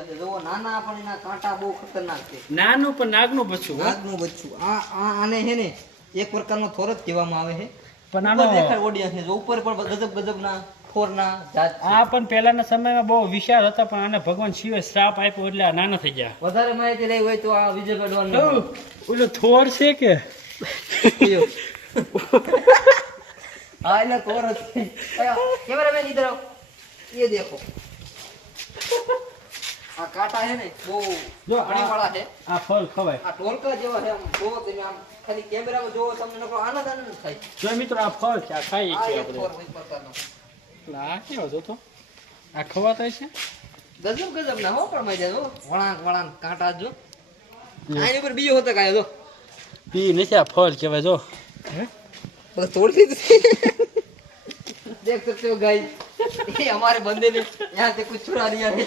ઓડિયા છે જુઓ નાના પણ એના કાંટા બહુ ખતરનાક છે નાનું પણ નાગનું બચ્ચું હો. નાગનું બચ્ચું આ આ આને છે ને એક પ્રકારનો થોર જ કહેવામાં આવે છે પણ ઉપર આનો દેખાય ઓડિયા છે જો ઉપર પણ ગજબ ગજબના થોરના જાત છે. આ પણ પહેલાના સમયમાં બહુ વિશાળ હતા પણ આને ભગવાન શિવે શ્રાપ આપ્યો એટલે આ નાના થઈ ગયા વધારે માહિતી લઈ હોય તો આ વિજય ગઢવાલ ઓ, ઓલો થોર છે કે હા એટલે થોર જ છે કેમેરામેન ઇધર આવો ये देखो આ કાંટા છે ને બહુ જો આ- ઘણીવાળા છે આ ફળ ખવાય આ ટોલકા જેવા છે આમ જોવો તમે આમ ખાલી કેમેરામાં જોવો તમને નકરો આનંદ આનંદ થાય જો મિત્રો આ ફળ છે આ ખાઈ આ છે એક આપણે થોર હોય પ્રકારનો એટલે આ કેવો જો તો આ ખવાતા છે ગજબ ગજબ ના હો પણ મજા જો વળાંક વળાંક કાંટા જો આની ઉપર બીજો હોતો કાંઈ જો પી નથી આ ફળ કહેવાય જો बस तोड़ दी थी देख सकते हो गाइस ये हमारे बंदे ने यहाँ से कुछ चुरा लिया है